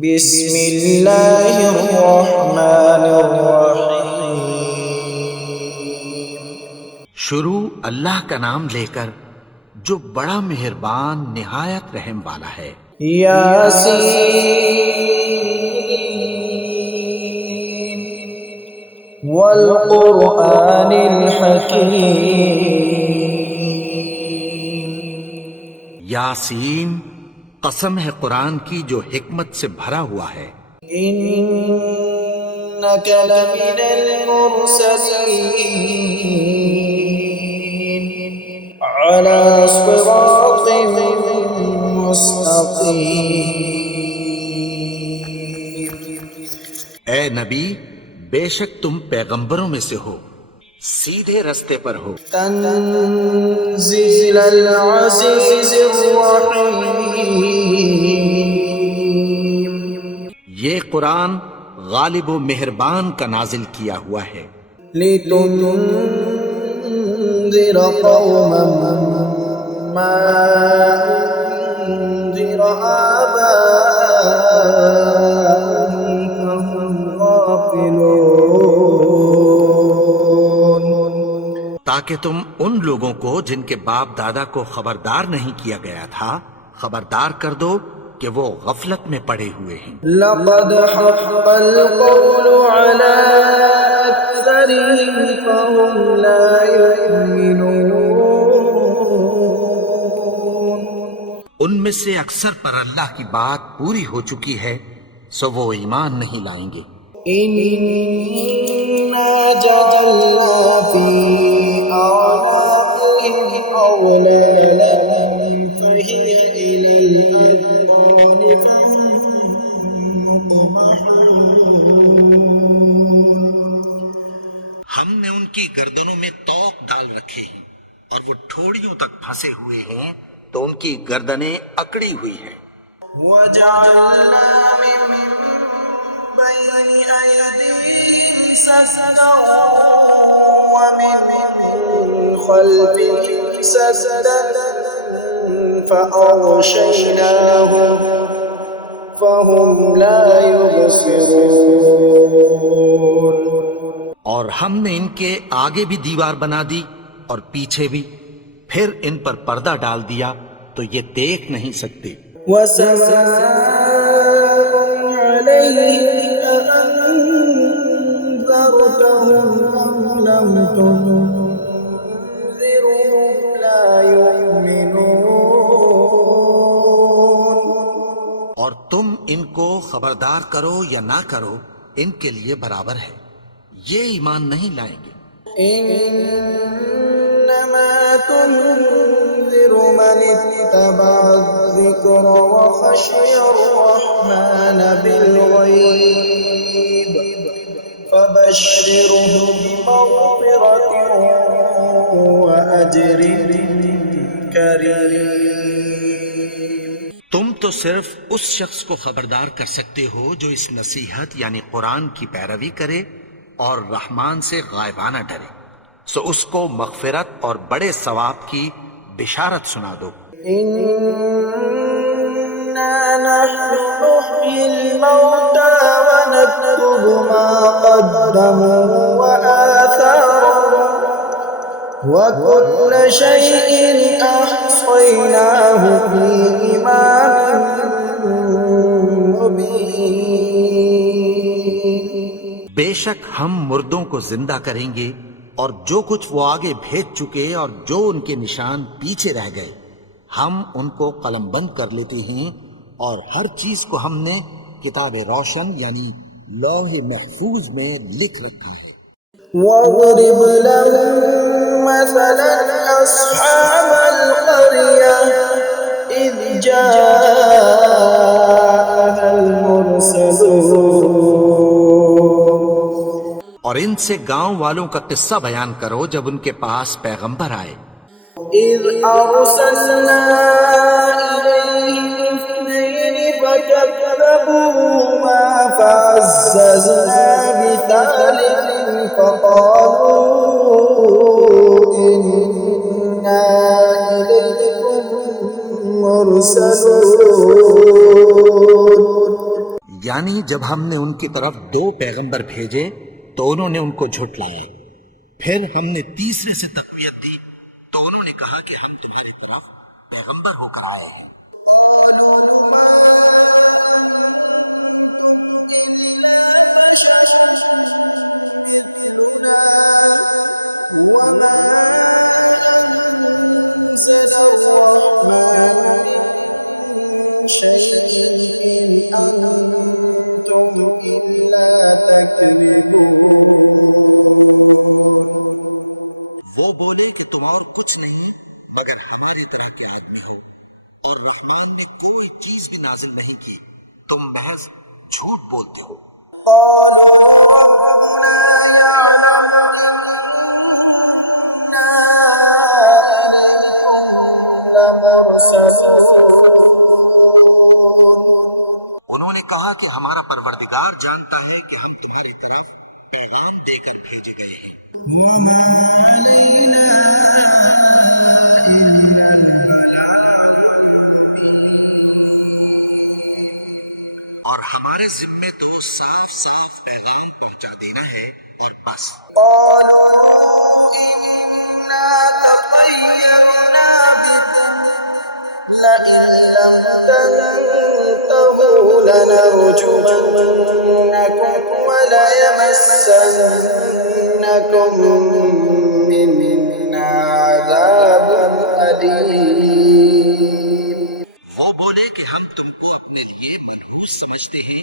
بسم اللہ الرحمن الرحیم۔ شروع اللہ کا نام لے کر جو بڑا مہربان نہایت رحم والا ہے۔ یاسین والقرآن الحکیم۔ یاسین، قسم ہے قرآن کی جو حکمت سے بھرا ہوا ہے۔ انک لمن المرسلین علی صراط مستقیم۔ اے نبی، بے شک تم پیغمبروں میں سے ہو، سیدھے رستے پر ہو۔ تنزیل العزیز الرحیم۔ یہ قرآن غالب و مہربان کا نازل کیا ہوا ہے۔ لتنذر قوما ما انذر آباؤهم فهم غافلون۔ تاکہ تم ان لوگوں کو جن کے باپ دادا کو خبردار نہیں کیا گیا تھا خبردار کر دو کہ وہ غفلت میں پڑے ہوئے ہیں۔ لقد حق القول على أكثرهم فهم لا يؤمنون۔ ان میں سے اکثر پر اللہ کی بات پوری ہو چکی ہے سو وہ ایمان نہیں لائیں گے۔ إنا جعلنا في أعناقهم أغلالا فهي إلى الأذقان فهم مقمحون۔ ہم نے ان کی گردنوں میں طوق ڈال رکھے ہیں اور وہ ٹھوڑیوں تک پھنسے ہوئے ہیں تو ان کی گردنیں اکڑی ہوئی ہیں۔ وجعلنا من بين أيديهم سدا ومن خلفهم سدا فأغشيناهم فهم لا يبصرون۔ اور ہم نے ان کے آگے بھی دیوار بنا دی اور پیچھے بھی، پھر ان پر پردہ ڈال دیا تو یہ دیکھ نہیں سکتے۔ وسواء عليهم أأنذرتهم أم لم تنذرهم لا يؤمنون۔ اور تم ان کو خبردار کرو یا نہ کرو ان کے لیے برابر ہے، یہ ایمان نہیں لائیں گے۔ إنما تنذر من اتبع الذكر وخشي الرحمن بالغيب فبشره بمغفرة وأجر كريم۔ تم تو صرف اس شخص کو خبردار کر سکتے ہو جو اس نصیحت یعنی قرآن کی پیروی کرے اور رحمان سے غائبانہ ڈرے، سو اس کو مغفرت اور بڑے ثواب کی بشارت سنا دو۔ إنا نحن نحيي الموتى ونكتب ما قدموا وآثارهم وكل شيء أحصيناه في إمام مبين۔ بے شک ہم مردوں کو زندہ کریں گے اور جو کچھ وہ آگے بھیج چکے اور جو ان کے نشان پیچھے رہ گئے ہم ان کو قلم بند کر لیتے ہیں، اور ہر چیز کو ہم نے کتاب روشن یعنی لوح محفوظ میں لکھ رکھا ہے۔ واضرب لهم مثلا أصحاب القرية إذ جاءها المرسلون۔ اور ان سے گاؤں والوں کا قصہ بیان کرو جب ان کے پاس پیغمبر آئے۔ إذ أرسلنا إليهم اثنين فكذبوهما فعززنا بثالث فقالوا إنا إليكم مرسلون۔ یعنی جب ہم نے ان کی طرف 2 پیغمبر بھیجے تو انہوں نے ان کو جھٹلایا، پھر ہم نے تیسرے سے تقویت دی تو انہوں نے کہا کہ ہم تمہاری طرف پیغمبر ہو کر آئے ہیں۔ وہ بولے کہ تم اور کچھ نہیں مگر ہماری طرح کے آدمی اور رحمان نے کوئی چیز بھی نازل نہیں کی، تم محض جھوٹ بولتے ہو۔ انہوں نے کہا کہ ہمارا پروردگار جانتا ہے کہ ہم تمہاری طرف پیغام دے کر بھیجے گئے ہیں، اور ہمارے ذمے تو صاف صاف پیغام پہنچا دینا ہے بس۔ لنرجمنكم وليمسنكم منا عذاب أليم۔ وہ بولے کہ ہم تم کو اپنے لیے منحوس سمجھتے ہیں،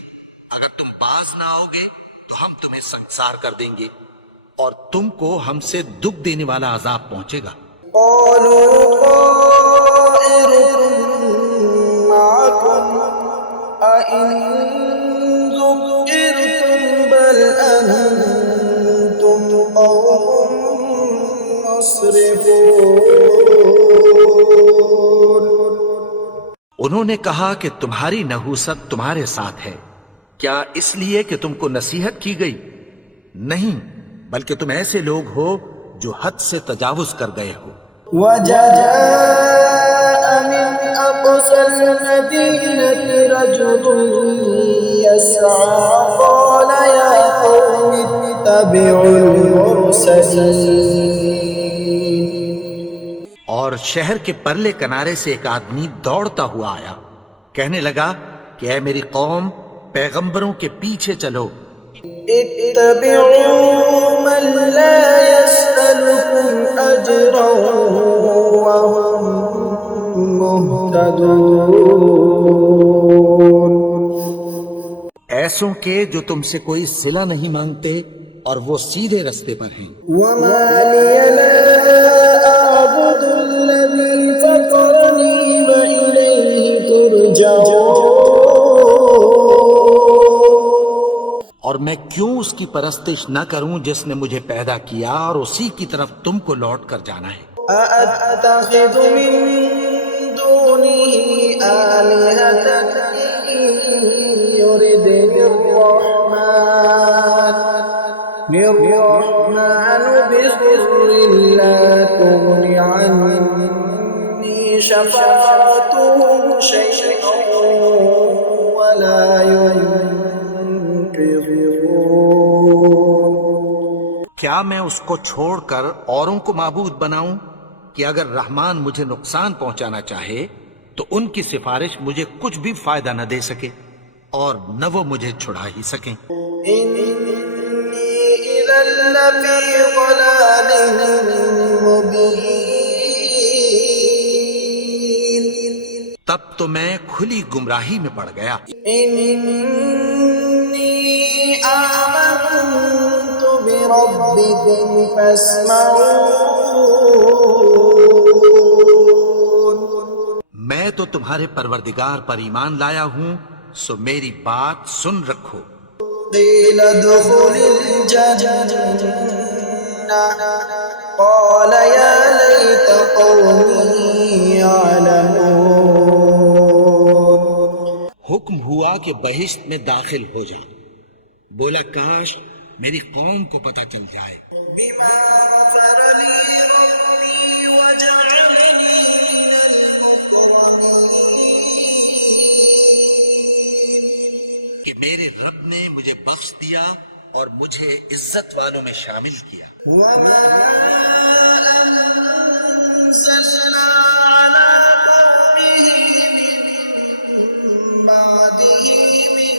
اگر تم باز نہ آؤگے تو ہم تمہیں سنسار کر دیں گے اور تم کو ہم سے دکھ دینے والا عذاب پہنچے گا۔ قالوا طائركم معكم أئن ذكرتم بل أنتم قوم مسرفون۔ انہوں نے کہا کہ تمہاری نحوست تمہارے ساتھ ہے، کیا اس لیے کہ تم کو نصیحت کی گئی؟ نہیں، بلکہ تم ایسے لوگ ہو جو حد سے تجاوز کر گئے ہو۔ وجاء من أقصى المدينة رجل يسعى قال يا قوم اتبعوا المرسلين۔ اور شہر کے پرلے کنارے سے ایک آدمی دوڑتا ہوا آیا، کہنے لگا کہ اے میری قوم، پیغمبروں کے پیچھے چلو۔ اتبعوا من لا يسألكم أجرا وهم مهتدون۔ ایسوں کے جو تم سے کوئی صلہ نہیں مانگتے اور وہ سیدھے رستے پر ہیں۔ وما لي لا أعبد الذي فطرني وإليه ترجعون۔ اور میں کیوں اس کی پرستش نہ کروں جس نے مجھے پیدا کیا اور اسی کی طرف تم کو لوٹ کر جانا ہے۔ أأتخذ من دونه آلهة إن يردني الرحمن بضر لا تغن عني شفاعتهم شيئا ولا ينقذون۔ کیا میں اس کو چھوڑ کر اوروں کو معبود بناؤں کہ اگر رحمان مجھے نقصان پہنچانا چاہے تو ان کی سفارش مجھے کچھ بھی فائدہ نہ دے سکے اور نہ وہ مجھے چھڑا ہی سکیں۔ إني إذا لفي ضلال مبين۔ تب تو میں کھلی گمراہی میں پڑ گیا۔ إني آمنت بربكم فاسمعون۔ میں تو تمہارے پروردگار پر ایمان لایا ہوں، سو میری بات سن رکھو۔ قيل ادخل الجنة قال يا ليت قومي يعلمون۔ حکم ہوا کہ بہشت میں داخل ہو جا، بولا کاش میری قوم کو پتہ چل جائے۔ بما غفر لي ربي وجعلني من المكرمين۔ کہ میرے رب نے مجھے بخش دیا اور مجھے عزت والوں میں شامل کیا. وما أنزلنا على قومه من بعده من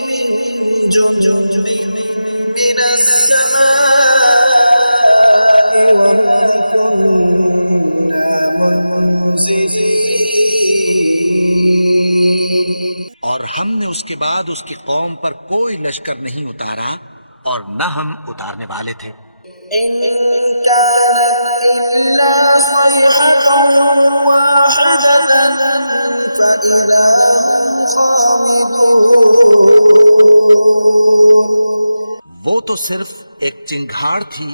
جند من السماء وما كنا منزلين. اور ہم نے اس کے بعد اس کی قوم پر کوئی لشکر نہیں اتارا اور نہ ہم اتارنے والے تھے. إن كانت إلا صيحة واحدة فإذا هم خامدون. وہ تو صرف ایک چنگھاڑ تھی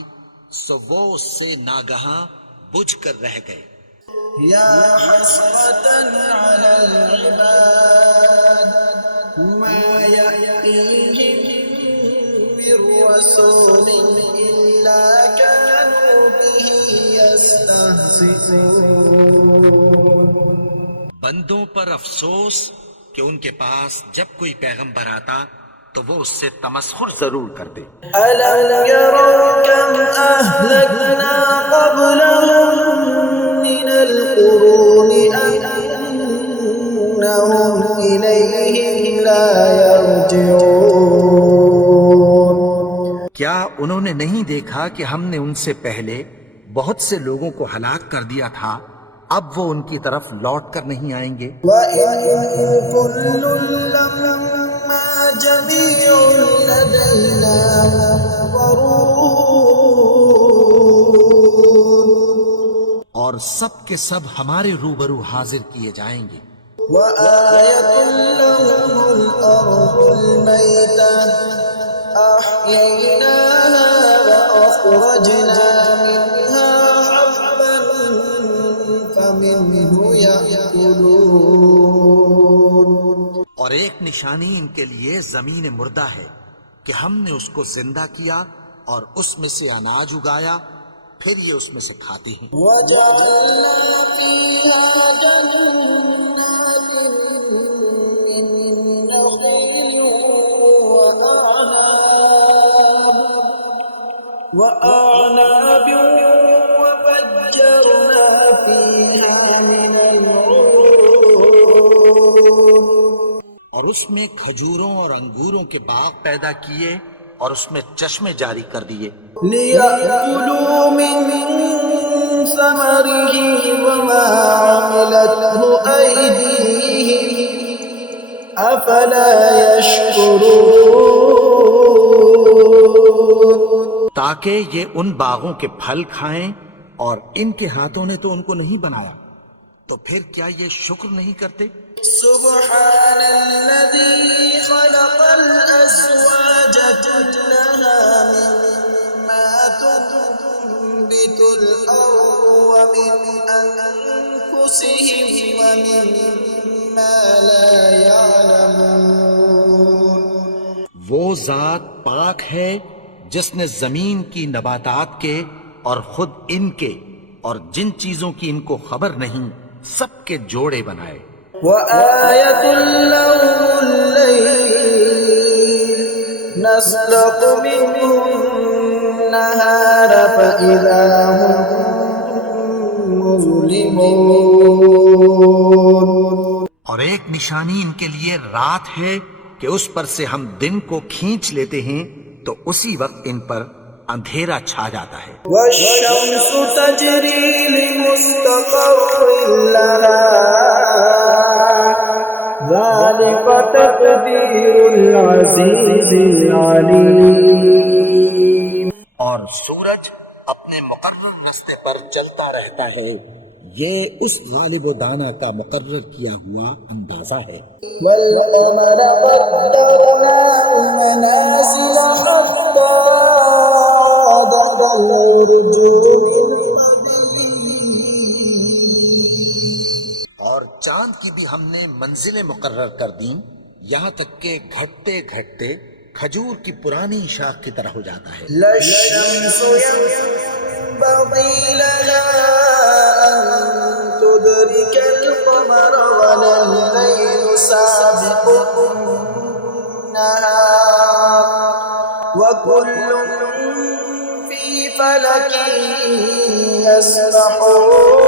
سو وہ اس سے ناگہاں بجھ کر رہ گئے. يا حسرة على العباد ما يأتيهم من رسول إلا كانوا به يستهزئون. بندوں پر افسوس کہ ان کے پاس جب کوئی پیغمبر آتا تو وہ اس سے تمسخر ضرور کرتے. ألم يروا كم أهلكنا قبلهم من القرون أنهم إليهم لا يرجعون. کیا انہوں نے نہیں دیکھا کہ ہم نے ان سے پہلے بہت سے لوگوں کو ہلاک کر دیا تھا، اب وہ ان کی طرف لوٹ کر نہیں آئیں گے؟ وَإِن كُلٌّ لَّمَّا جَمِيعٌ لَّدَيْنَا مُحْضَرُونَ. اور سب کے سب ہمارے روبرو حاضر کیے جائیں گے. وَآيَةٌ لَّهُمُ الْأَرْضُ الْمَيْتَةُ أَحْيَيْنَاهَا وَأَخْرَجْنَا مِنْهَا حَبًّا فَمِنْهُ يَأْكُلُونَ. اور ایک نشانی ان کے لیے زمین مردہ ہے کہ ہم نے اس کو زندہ کیا اور اس میں سے اناج اگایا، پھر یہ اس میں سے کھاتے ہیں. وَجَعَلْنَا فِيهَا جَنَّاتٍ مِّن نَّخِيلٍ وَأَعْنَابٍ وَفَجَّرْنَا فِيهَا مِنَ الْعُيُونِ. اور اس میں کھجوروں اور انگوروں کے باغ پیدا کیے اور اس میں چشمے جاری کر دیے. لِيَأْكُلُوا مِن ثَمَرِهِ وَمَا عَمِلَتْهُ أَيْدِيهِمْ أَفَلَا يَشْكُرُونَ. تاکہ یہ ان باغوں کے پھل کھائیں اور ان کے ہاتھوں نے تو ان کو نہیں بنایا، تو پھر کیا یہ شکر نہیں کرتے؟ سبحان الذي خلق الأزواج كلها مما تنبت الأرض ومن أنفسهم ومما لا يعلمون. وہ ذات پاک ہے جس نے زمین کی نباتات کے اور خود ان کے اور جن چیزوں کی ان کو خبر نہیں سب کے جوڑے بنائے. وآية لهم الليل نسلق منه النهار فإذا هم مظلمون. اور ایک نشانی ان کے لیے رات ہے کہ اس پر سے ہم دن کو کھینچ لیتے ہیں تو اسی وقت ان پر اندھیرا چھا جاتا ہے. والشمس تجري لمستقر لها ذلك تقدير العزيز العليم. اور سورج اپنے مقرر راستے پر چلتا رہتا ہے، یہ اس غالب و دانا کا مقرر کیا ہوا اندازہ ہے. والقمر قدرناه منازل حتى عاد الرجوم المبين. اور چاند کی بھی ہم نے منزلیں مقرر کر دیں یہاں تک کہ گھٹتے گھٹتے کھجور کی پرانی شاخ کی طرح ہو جاتا ہے. لا الشمس ينبغي لها أن تدرك القمر ولا الليل سابق النهار النهار وكل في فلك يسبحون.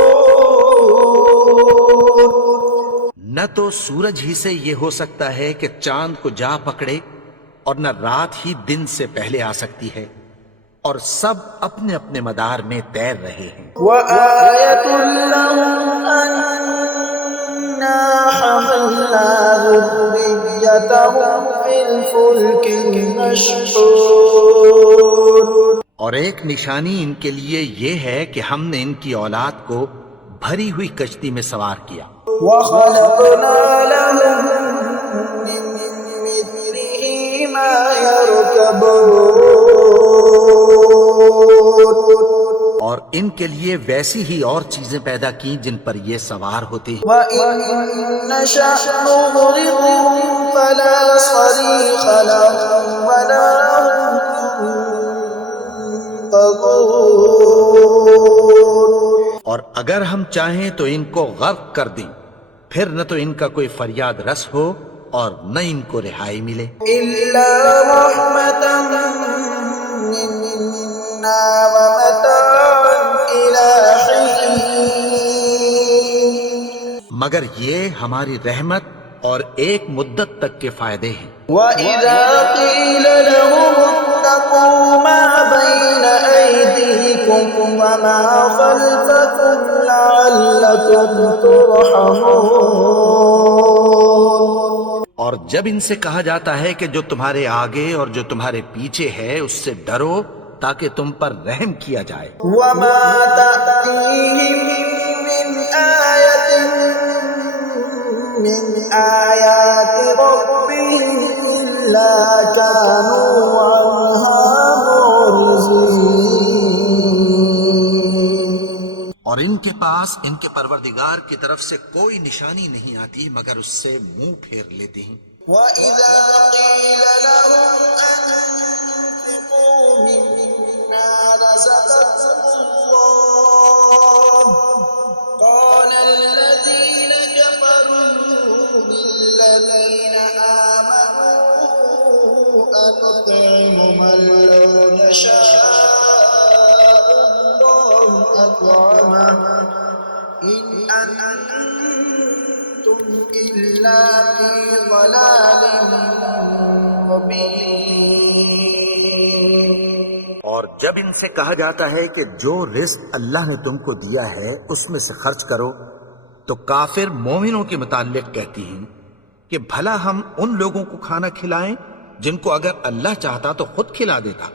نہ تو سورج ہی سے یہ ہو سکتا ہے کہ چاند کو جا پکڑے، اور نہ رات ہی دن سے پہلے آ سکتی ہے، اور سب اپنے اپنے مدار میں تیر رہے ہیں. وآية لهم أنا حملنا ذريتهم في الفلك المشحون. اور ایک نشانی ان کے لیے یہ ہے کہ ہم نے ان کی اولاد کو بھری ہوئی کشتی میں سوار کیا. وخلقنا لهم من مثله ما يركبون. اور ان کے لیے ویسی ہی اور چیزیں پیدا کی جن پر یہ سوار ہوتے ہیں. وَإِن نَّشَأْ نُغْرِقْهُمْ فَلَا صَرِيخَ لَهُمْ وَلَا هُمْ ينقذون. اور اگر ہم چاہیں تو ان کو غرق کر دیں، پھر نہ تو ان کا کوئی فریاد رس ہو اور نہ ان کو رہائی ملے. إِلَّا رَحْمَةً مِّنَّا وَمَتَاعًا إِلَىٰ حِينٍ. مگر یہ ہماری رحمت اور ایک مدت تک کے فائدے ہیں. وَإِذَا قِيلَ لَهُمُ اتَّقُوا مَا بَيْنَ أَيْدِيكُمْ وَمَا خَلْفَكُمْ لَعَلَّكُمْ تُرْحَمُونَ. اور جب ان سے کہا جاتا ہے کہ جو تمہارے آگے اور جو تمہارے پیچھے ہے اس سے ڈرو تاکہ تم پر رحم کیا جائے. وَمَا تَأْتِيهِم مِّنْ آيَةٍ مِّنْ آيَاتِ رَبِّهِمْ إِلَّا كَانُوا عَنْهَا مُعْرِضِينَ. اور ان کے پاس ان کے پروردگار کی طرف سے کوئی نشانی نہیں آتی مگر اس سے منہ پھیر لیتے ہیں. وَإِذَا قِيلَ لَهُمْ أَنفِقُوا مِمَّا رَزَقَكُمُ اللَّهُ قَالَ الَّذِينَ كَفَرُوا لِلَّذِينَ آمَنُوا أَنُطْعِمُ مَن لَّوْ يَشَاءُ اللَّهُ أَطْعَمَهُ إِنْ أَنتُمْ إِلَّا فِي ضَلَالٍ مُّبِينٍ. اور جب ان سے کہا جاتا ہے کہ جو رزق اللہ نے تم کو دیا ہے اس میں سے خرچ کرو، تو کافر مومنوں کے متعلق کہتی ہیں کہ بھلا ہم ان لوگوں کو کھانا کھلائیں جن کو اگر اللہ چاہتا تو خود کھلا دیتا.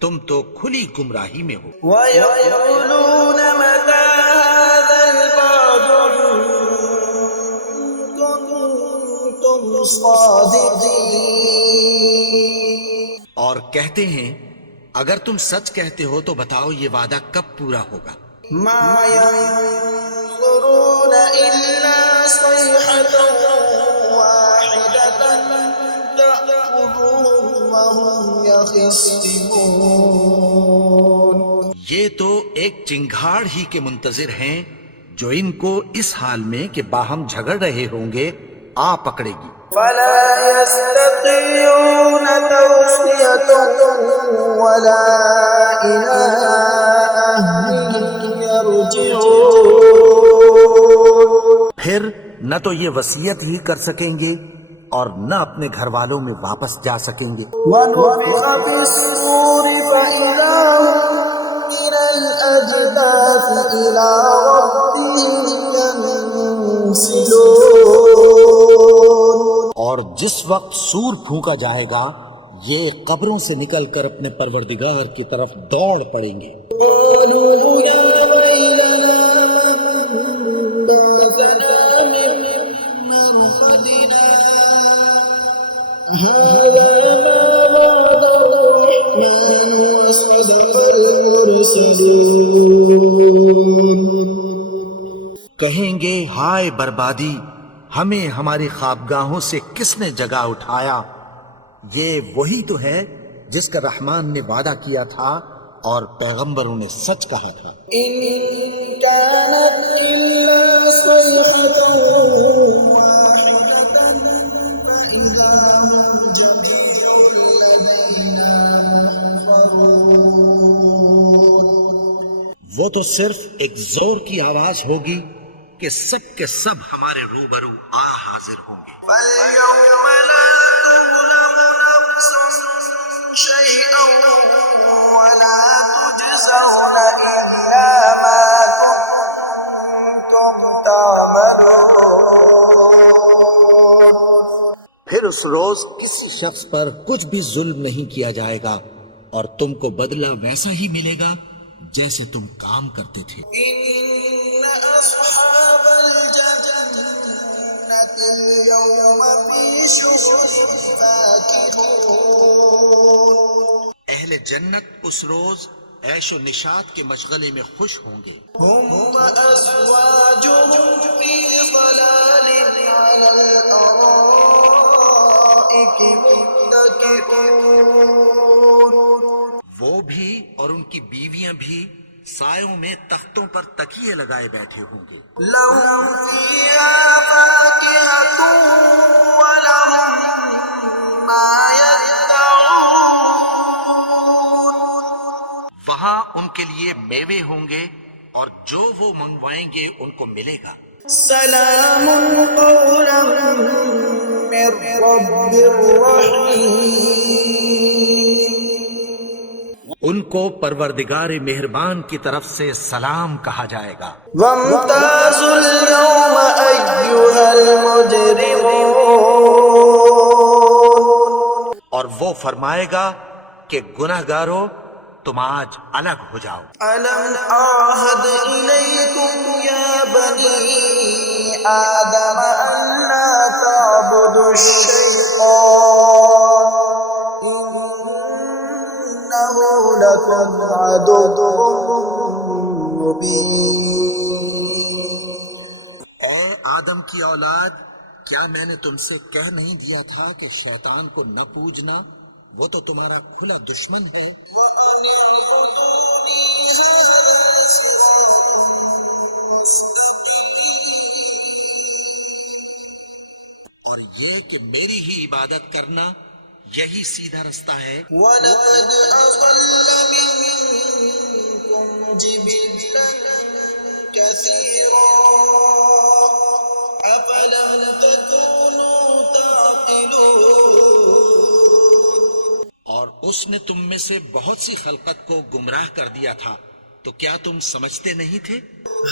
تم تو کھلی گمراہی میں ہو. وَيَقُولُونَ مَتَىٰ هَٰذَا الْوَعْدُ إِن كُنتُمْ صَادِقِينَ. اور کہتے ہیں اگر تم سچ کہتے ہو تو بتاؤ یہ وعدہ کب پورا ہوگا. مَا يَنظُرُونَ إِلَّا صَيْحَةً وَاحِدَةً تَأْخُذُهُمْ وَهُمْ يَخِصِّمُونَ. یہ تو ایک چنگھاڑ ہی کے منتظر ہیں جو ان کو اس حال میں کہ باہم جھگڑ رہے ہوں گے آ پکڑے گی. فَلَا يَسْتَطِيعُونَ تَوْصِيَةً وَلَا إِلَىٰ أَهْلِهِمْ يَرْجِعُونَ. پھر نہ تو یہ وصیت ہی کر سکیں گے اور نہ اپنے گھر والوں میں واپس جا سکیں گے. وَنُفِخَ فِي الصُّورِ فَإِذَا هُم مِّنَ الْأَجْدَاثِ إِلَىٰ رَبِّهِمْ يَنسِلُونَ. اور جس وقت سور پھونکا جائے گا یہ قبروں سے نکل کر اپنے پروردگار کی طرف دوڑ پڑیں گے. قَالُوا يَا وَيْلَنَا مَن بَعَثَنَا مِن مَّرْقَدِنَا هَٰذَا مَا وَعَدَ الرَّحْمَٰنُ وَصَدَقَ الْمُرْسَلُونَ. کہیں گے ہائے بربادی، ہمیں ہماری خوابگاہوں سے کس نے جگا اٹھایا. یہ وہی تو ہے جس کا رحمان نے وعدہ کیا تھا اور پیغمبروں نے سچ کہا تھا. إِن كَانَتْ إِلَّا صَيْحَةً وَاحِدَةً فَإِذَا هُمْ وہ تو صرف ایک زور کی آواز ہوگی کہ سب کے سب ہمارے روبرو حاضر ہوں گے. فَالْيَوْمَ لَا تُظْلَمُ نَفْسٌ شَيْئًا وَلَا تُجْزَوْنَ إِلَّا مَا كُنتُمْ تَعْمَلُونَ. پھر اس روز کسی شخص پر کچھ بھی ظلم نہیں کیا جائے گا اور تم کو بدلہ ویسا ہی ملے گا جیسے تم کام کرتے تھے. إِنَّ أَصْحَابَ الْجَنَّةِ الْيَوْمَ فِي شُغُلٍ فَاكِهُونَ. اہل جنت اس روز عیش و نشاط کے مشغلے میں خوش ہوں گے. هم وأزواجهم في ظلال على الأرائك متكئون. وہ بھی اور ان کی بیویاں بھی سایوں میں تختوں پر تکیے لگائے بیٹھے ہوں گے. لهم فيها فاكهة ولهم ما يدعون. وہاں ان کے لیے میوے ہوں گے اور جو وہ منگوائیں گے ان کو ملے گا. سلام قولا من رب رحیم. ان کو پروردگار مہربان کی طرف سے سلام کہا جائے گا. وامتازوا اليوم أيها المجرمون. اور وہ فرمائے گا کہ گناہگارو تم آج الگ ہو جاؤ. ألم أعهد إليكم يا بني آدم أن لا تعبدوا الشيطان إنه لكم عدو مبين. اے آدم کی اولاد، کیا میں نے تم سے کہہ نہیں دیا تھا کہ شیطان کو نہ پوجنا، وہ تو تمہارا کھلا دشمن ہے. وأن اعبدوني هذا صراط مستقيم. اور یہ کہ میری ہی عبادت کرنا یہی سیدھا رستہ ہے. وَلَقَدْ أَضَلَّ مِنكُمْ جِبِلًّا كَثِيرًا أَفَلَمْ تَكُونُوا تَعْقِلُونَ. اور اس نے تم میں سے بہت سی خلقت کو گمراہ کر دیا تھا، تو کیا تم سمجھتے نہیں تھے؟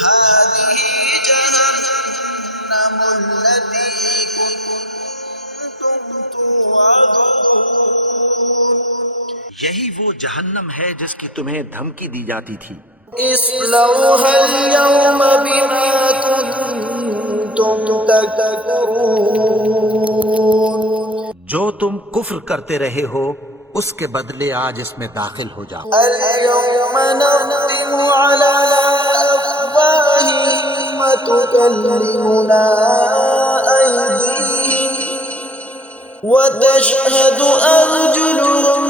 هَٰذِهِ جَهَنَّمُ الَّتِي كُنتُمْ تُوعَدُونَ. یہی وہ جہنم ہے جس کی تمہیں دھمکی دی جاتی تھی. اصلوها اليوم بما كنتم تكفرون. جو تم کفر کرتے رہے ہو اس کے بدلے آج اس میں داخل ہو جاؤ. اليوم نختم على أفواههم وتكلمنا أيديهم وتشهد أرجلهم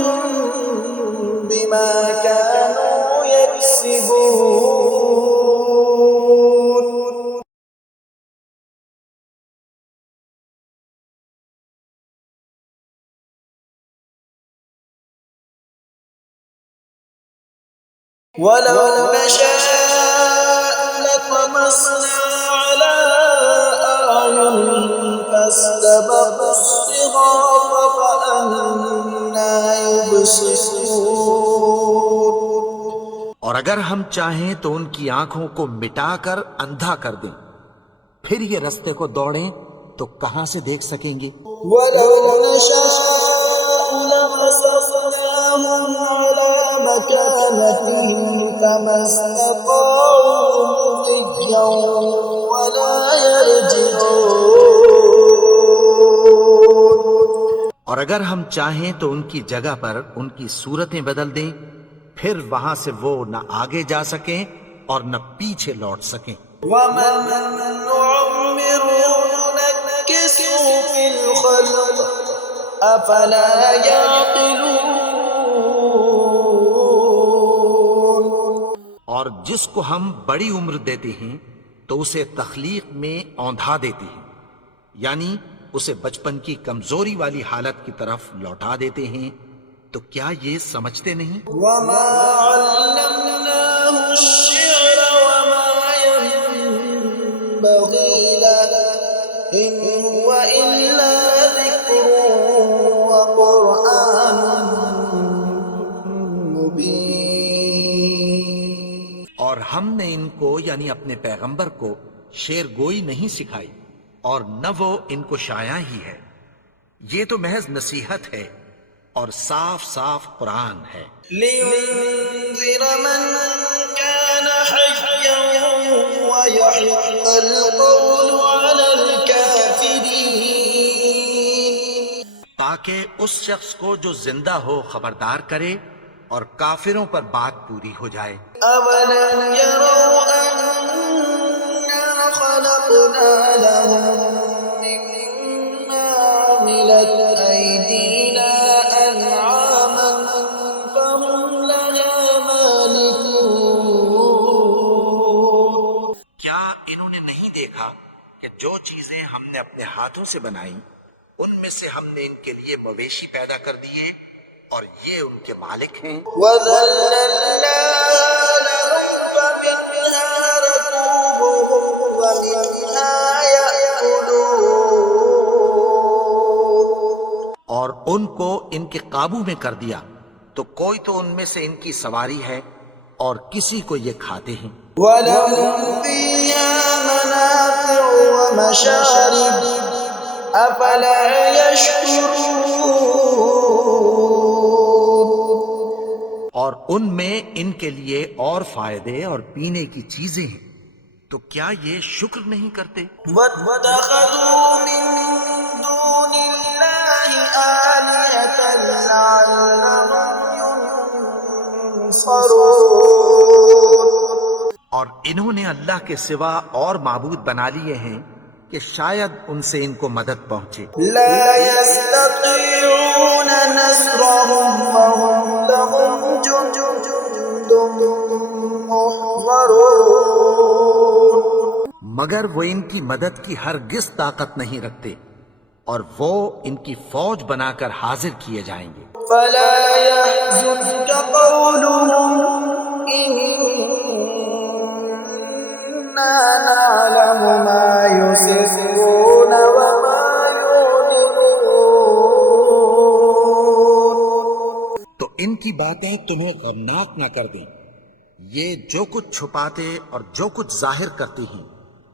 بما كانوا يكسبون. ولو نشاء لطمسنا على أعينهم فاستبقوا الصراط فأنى يبصرون. اور اگر ہم چاہیں تو ان کی آنکھوں کو مٹا کر اندھا کر دیں، پھر یہ رستے کو دوڑیں تو کہاں سے دیکھ سکیں گے. ولو نشاء لمسخناهم على مكانتهم فما استطاعوا مضيا ولا يرجعون. اور اگر ہم چاہیں تو ان کی جگہ پر ان کی صورتیں بدل دیں، پھر وہاں سے وہ نہ آگے جا سکیں اور نہ پیچھے لوٹ سکیں. ومن نعمره ننكسه في الخلق أفلا يعقلون. اور جس کو ہم بڑی عمر دیتے ہیں تو اسے تخلیق میں اوندھا دیتے ہیں، یعنی اسے بچپن کی کمزوری والی حالت کی طرف لوٹا دیتے ہیں، تو کیا یہ سمجھتے نہیں؟ وما علمناه الشعر بغيلا إن هو إلا ذكر وقرآن مبين. اور ہم نے ان کو یعنی اپنے پیغمبر کو شعر گوئی نہیں سکھائی اور نہ وہ ان کو شایع ہی ہے، یہ تو محض نصیحت ہے اور صاف صاف قرآن ہے. لينذر من كان حيا ويحق القول على الكافرين. تاکہ اس شخص کو جو زندہ ہو خبردار کرے اور کافروں پر بات پوری ہو جائے. أولم يروا أنا خلقنا لهم مما عملت أيدينا أنعاما فهم لها مالكون. کیا انہوں نے نہیں دیکھا کہ جو چیزیں ہم نے اپنے ہاتھوں سے بنائیں ان میں سے ہم نے ان کے لیے مویشی پیدا کر دیے اور یہ ان کے مالک ہیں. وَذَلَّلْنَا لَهُمْ فَمِنْهَا رَكُوبُهُمْ وَمِنْهَا يَأْكُلُونَ. اور ان کو ان کے قابو میں کر دیا تو کوئی تو ان میں سے ان کی سواری ہے اور کسی کو یہ کھاتے ہیں. وَلَهُمْ فِيهَا مَنَافِعُ وَمَشَارِبُ أَفَلَا يَشْكُرُونَ. اور ان میں ان کے لیے اور فائدے اور پینے کی چیزیں ہیں تو کیا یہ شکر نہیں کرتے؟ وَاتَّخَذُوا مِن دُونِ اللَّهِ آلِهَةً لَعَلَّهُمْ يُنصَرُونَ. اور انہوں نے اللہ کے سوا اور معبود بنا لیے ہیں کہ شاید ان سے ان کو مدد پہنچے. لا يستطيعون نصرهم وهم لهم جند محضرون. مگر وہ ان کی مدد کی ہرگز طاقت نہیں رکھتے اور وہ ان کی فوج بنا کر حاضر کیے جائیں گے. فلا يحزنك قولهم إنا نعلم ما يسرون وما يعلنون. تو ان کی باتیں تمہیں غمناک نہ کر دیں، یہ جو کچھ چھپاتے اور جو کچھ ظاہر کرتے ہیں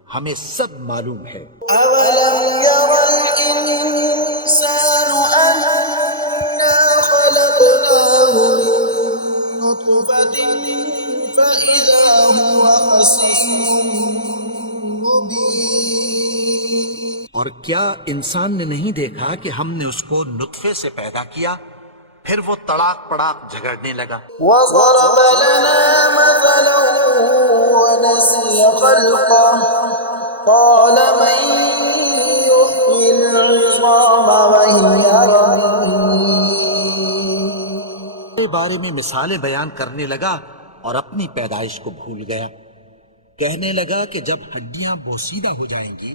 ہمیں سب معلوم ہے. أولم ير الإنسان أنا خلقناه من نطفة فإذا هو خصيم مبين. اور کیا انسان نے نہیں دیکھا کہ ہم نے اس کو نطفے سے پیدا کیا پھر وہ تڑاک پڑاک جھگڑنے لگا. وضرب لنا مثلا ونسي خلقه قال من يحيي العظام وهي رميم. کے بارے میں مثالیں بیان کرنے لگا اور اپنی پیدائش کو بھول گیا. کہنے لگا کہ جب ہڈیاں بوسیدہ ہو جائیں گی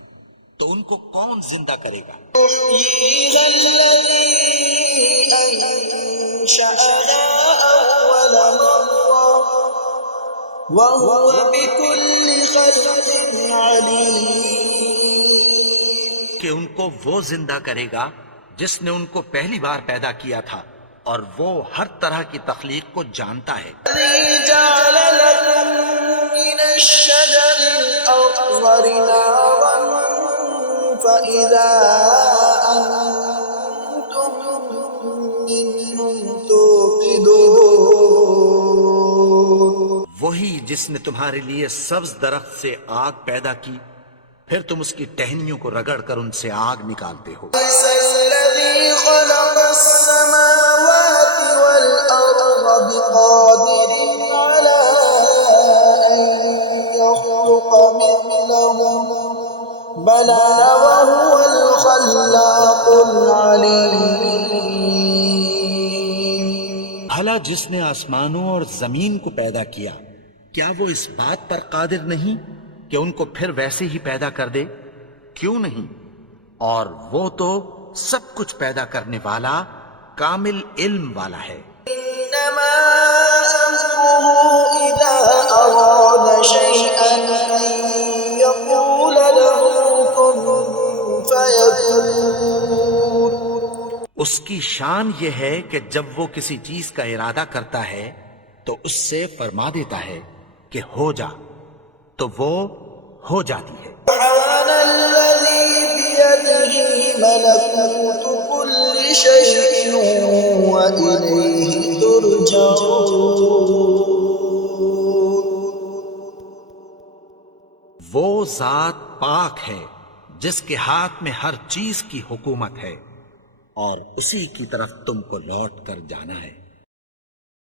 تو ان کو کون زندہ کرے گا؟ يحييها الذي أنشأها أول مرة وهو بكل خلق عليم. کہ ان کو وہ زندہ کرے گا جس نے ان کو پہلی بار پیدا کیا تھا اور وہ ہر طرح کی تخلیق کو جانتا ہے. الذي جعل لكم من الشجر الأخضر نارا فإذا أنتم منه توقدون. وہی جس نے تمہارے لیے سبز درخت سے آگ پیدا کی پھر تم اس کی ٹہنیوں کو رگڑ کر ان سے آگ نکالتے ہو. الذي خلق السماوات والأرض بقادر على أن يخلق مثلهم بلى وهو الخلاق العليم. بھلا جس نے آسمانوں اور زمین کو پیدا کیا کیا وہ اس بات پر قادر نہیں کہ ان کو پھر ویسے ہی پیدا کر دے؟ کیوں نہیں؟ اور وہ تو سب کچھ پیدا کرنے والا کامل علم والا ہے. إنما أمره إذا أراد شيئا أن يقول فيكون اس کی شان یہ ہے کہ جب وہ کسی چیز کا ارادہ کرتا ہے تو اس سے فرما دیتا ہے کہ ہو جا، تو وہ ہو جاتی ہے۔ سبحان الذي بيده ملكوت كل شيء وإليه ترجعون۔ وہ ذات پاک ہے جس کے ہاتھ میں ہر چیز کی حکومت ہے اور اسی کی طرف تم کو لوٹ کر جانا ہے۔